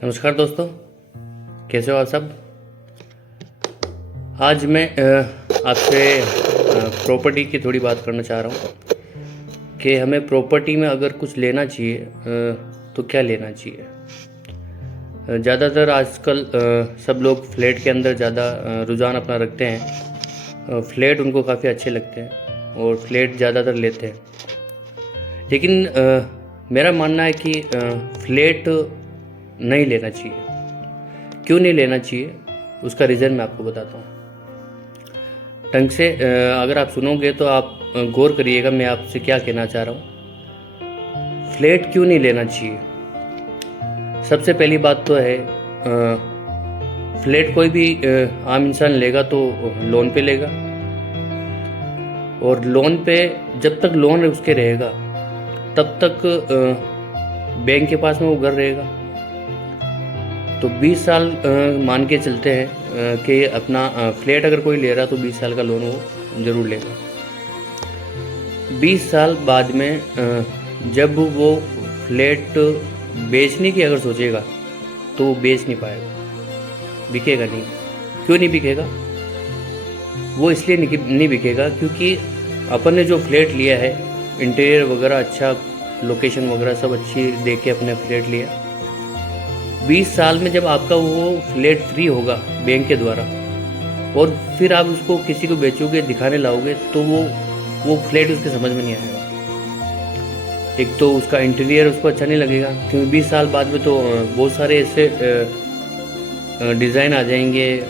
नमस्कार दोस्तों, कैसे हो आप सब। आज मैं आपसे प्रॉपर्टी की थोड़ी बात करना चाह रहा हूँ कि हमें प्रॉपर्टी में अगर कुछ लेना चाहिए तो क्या लेना चाहिए। ज़्यादातर आजकल सब लोग फ्लैट के अंदर ज़्यादा रुझान अपना रखते हैं। फ्लैट उनको काफ़ी अच्छे लगते हैं और फ्लैट ज़्यादातर लेते हैं। लेकिन मेरा मानना है कि फ्लैट नहीं लेना चाहिए। क्यों नहीं लेना चाहिए उसका रीज़न मैं आपको बताता हूँ। ढंग से अगर आप सुनोगे तो आप गौर करिएगा मैं आपसे क्या कहना चाह रहा हूँ। फ्लैट क्यों नहीं लेना चाहिए। सबसे पहली बात तो है फ्लैट कोई भी आम इंसान लेगा तो लोन पे लेगा, और लोन पे जब तक लोन उसके रहेगा तब तक बैंक के पास में वो घर रहेगा। तो 20 साल मान के चलते हैं कि अपना फ्लैट अगर कोई ले रहा तो 20 साल का लोन वो ज़रूर लेगा। 20 साल बाद में जब वो फ्लैट बेचने की अगर सोचेगा तो वो बेच नहीं पाएगा, बिकेगा नहीं। क्यों नहीं बिकेगा? वो इसलिए नहीं बिकेगा क्योंकि अपन ने जो फ्लैट लिया है, इंटीरियर वगैरह अच्छा, लोकेशन वगैरह सब अच्छी देख के अपने फ्लैट लिया। 20 साल में जब आपका वो फ्लैट फ्री होगा बैंक के द्वारा और फिर आप उसको किसी को बेचोगे, दिखाने लाओगे, तो वो फ्लैट उसके समझ में नहीं आएगा। एक तो उसका इंटीरियर उसको अच्छा नहीं लगेगा क्योंकि 20 साल बाद में तो बहुत सारे ऐसे डिज़ाइन आ जाएंगे,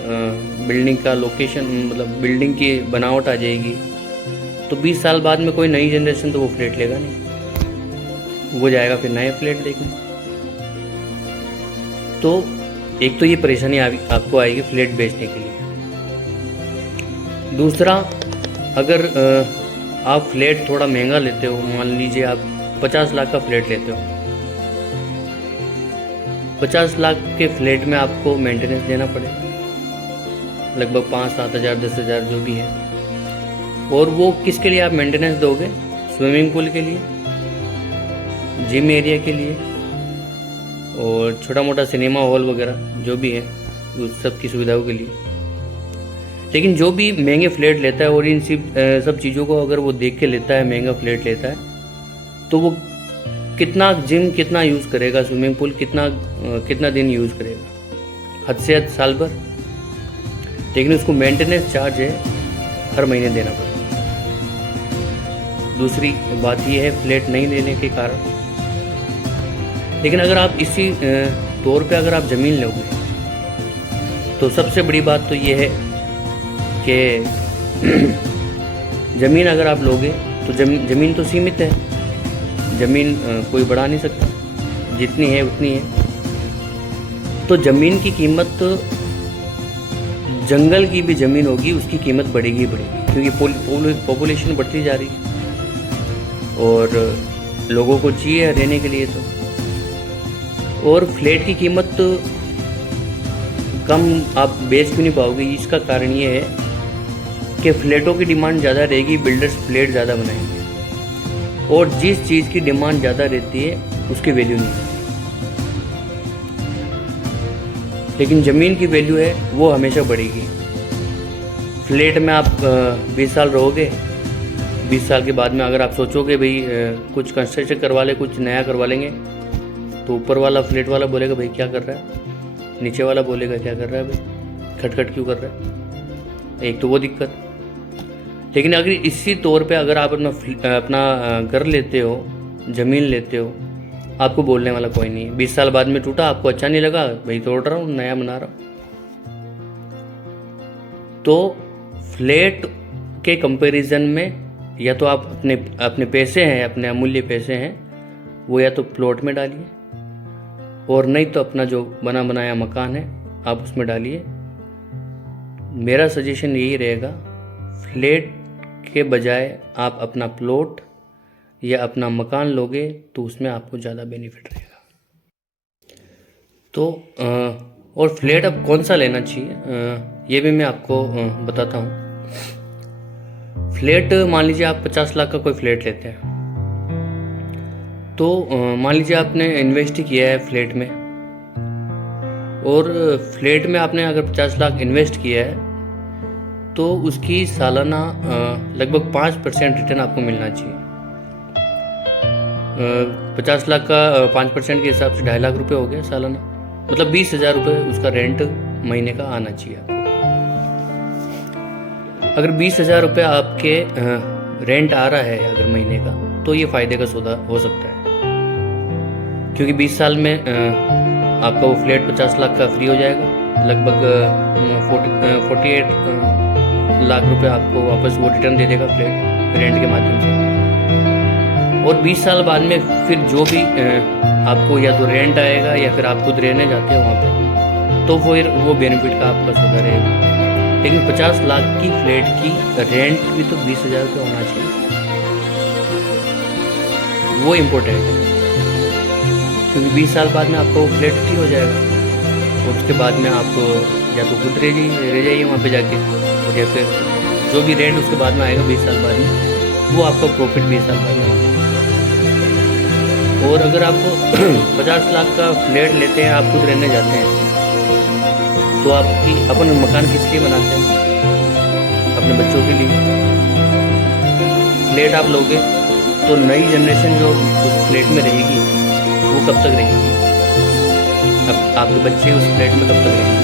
बिल्डिंग का लोकेशन मतलब बिल्डिंग की बनावट आ जाएगी। तो 20 साल बाद में कोई नई जनरेशन तो वो फ्लैट लेगा नहीं, वो जाएगा फिर नए फ्लैट देखने। तो एक तो ये परेशानी आपको आएगी फ्लैट बेचने के लिए। दूसरा, अगर आप फ्लैट थोड़ा महंगा लेते हो, मान लीजिए आप 50 लाख का फ्लैट लेते हो, 50 लाख के फ्लैट में आपको मेंटेनेंस देना पड़ेगा लगभग 5-7 हज़ार 10 हज़ार जो भी है। और वो किसके लिए आप मेंटेनेंस दोगे? स्विमिंग पूल के लिए, जिम एरिया के लिए और छोटा मोटा सिनेमा हॉल वगैरह जो भी है उस सब की सुविधाओं के लिए। लेकिन जो भी महंगे फ्लैट लेता है और इन सब चीज़ों को अगर वो देख के लेता है, महंगा फ्लैट लेता है, तो वो कितना जिम कितना यूज़ करेगा, स्विमिंग पूल कितना दिन यूज़ करेगा? हद से हद साल भर। लेकिन उसको मेंटेनेंस चार्ज है हर महीने देना पड़ेगा। दूसरी बात यह है फ्लैट नहीं लेने के कारण। लेकिन अगर आप इसी तौर पे अगर आप ज़मीन लोगे तो सबसे बड़ी बात तो ये है कि ज़मीन अगर आप लोगे तो ज़मीन तो सीमित है, ज़मीन कोई बढ़ा नहीं सकता, जितनी है उतनी है। तो ज़मीन की कीमत, जंगल की भी ज़मीन होगी उसकी कीमत बढ़ेगी क्योंकि पॉपुलेशन बढ़ती जा रही है और लोगों को चाहिए रहने के लिए। तो और फ्लैट की कीमत कम आप बेच क्यों नहीं पाओगे? इसका कारण ये है कि फ्लैटों की डिमांड ज़्यादा रहेगी, बिल्डर्स फ्लैट ज़्यादा बनाएंगे और जिस चीज़ की डिमांड ज़्यादा रहती है उसकी वैल्यू नहीं है। लेकिन ज़मीन की वैल्यू है वो हमेशा बढ़ेगी। फ्लैट में आप 20 साल रहोगे, 20 साल के बाद में अगर आप सोचोगे भाई कुछ कंस्ट्रक्शन करवा ले, कुछ नया करवा लेंगे, तो ऊपर वाला फ्लैट वाला बोलेगा भाई क्या कर रहा है, नीचे वाला बोलेगा क्या कर रहा है भाई, खटखट क्यों कर रहा है। एक तो वो दिक्कत। लेकिन अगर इसी तौर पे अगर आप अपना घर लेते हो, ज़मीन लेते हो, आपको बोलने वाला कोई नहीं। 20 साल बाद में टूटा, आपको अच्छा नहीं लगा, भाई तोड़ रहा हूँ, नया बना रहा हूँ। तो फ्लैट के कंपैरिजन में या तो आप अपने पैसे हैं, अपने अमूल्य पैसे हैं, वो या तो प्लॉट में डालिए और नहीं तो अपना जो बना बनाया मकान है आप उसमें डालिए। मेरा सजेशन यही रहेगा, फ्लैट के बजाय आप अपना प्लॉट या अपना मकान लोगे तो उसमें आपको ज़्यादा बेनिफिट रहेगा। तो और फ्लैट अब कौन सा लेना चाहिए ये भी मैं आपको बताता हूँ। फ्लैट मान लीजिए आप 50 लाख का कोई फ्लैट लेते हैं, तो मान लीजिए आपने इन्वेस्ट किया है फ्लैट में और फ्लैट में आपने अगर 50 लाख इन्वेस्ट किया है तो उसकी सालाना लगभग 5% रिटर्न आपको मिलना चाहिए। 50 लाख का 5% के हिसाब से 2.5 लाख रुपये हो गया सालाना, मतलब 20,000 रुपये उसका रेंट महीने का आना चाहिए आपको। अगर 20,000 रुपये आपके रेंट आ रहा है अगर महीने का, तो ये फ़ायदे का सौदा हो सकता है, क्योंकि 20 साल में आपका वो फ्लैट 50 लाख का फ्री हो जाएगा। लगभग 48 लाख रुपए आपको वापस वो रिटर्न दे देगा फ्लैट रेंट के माध्यम से। और 20 साल बाद में फिर जो भी आपको या तो रेंट आएगा या फिर आप खुद रहने जाते हो वहाँ पे, तो फिर वो बेनिफिट का आपका सौदा रहेगा। लेकिन 50 लाख की फ्लैट की रेंट भी तो 20,000 रुपये होना चाहिए, वो इम्पोर्टेंट है, क्योंकि 20 साल बाद में आपका वो फ्लैट फ्री हो जाएगा। और उसके बाद में आप या तो खुद रह जाइए वहाँ पे जाके, और या फिर जो भी रेंट उसके बाद में आएगा 20 साल बाद में, वो आपका प्रॉफिट 20 साल बाद में होगा। और अगर आप 50 लाख का फ्लैट लेते हैं, आप खुद रहने जाते हैं, तो आपकी अपन मकान किस लिए बनाते हैं? अपने बच्चों के लिए। फ्लैट आप लोगे तो नई जनरेशन जो उस फ्लैट में रहेगी वो कब तक रहेगी? अब आपके बच्चे उस फ्लैट में कब तक रहेंगे?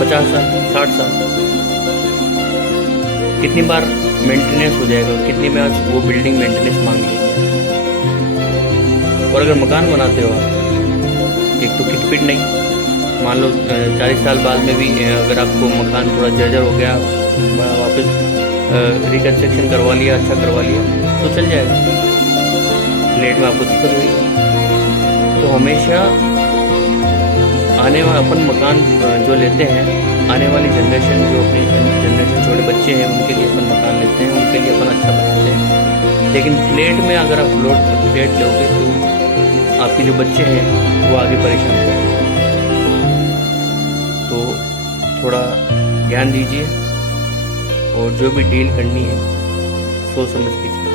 50 साल, 60 साल। कितनी बार मेंटेनेंस हो जाएगा, कितनी बार वो बिल्डिंग मेंटेनेंस मांगेगी। और अगर मकान बनाते हो आप, एक तो किटपिट नहीं, मान लो 40 साल बाद में भी अगर आपको मकान थोड़ा जर्जर हो गया, वापस रिकन्स्ट्रक्शन करवा लिया, अच्छा करवा लिया, तो चल जाएगा। फ्लैट में आपको दिक्कत होगी। तो हमेशा आने वाला अपन मकान जो लेते हैं, आने वाली जनरेशन जो अपनी जनरेशन छोटे बच्चे हैं उनके लिए अपन मकान लेते हैं, उनके लिए अपन अच्छा बनाते हैं। लेकिन फ्लैट में अगर आप फ्लैट लोगे तो आपके जो बच्चे हैं वो आगे परेशान होंगे। तो थोड़ा ध्यान दीजिए, और जो भी डील करनी है सोच समझ कीजिए।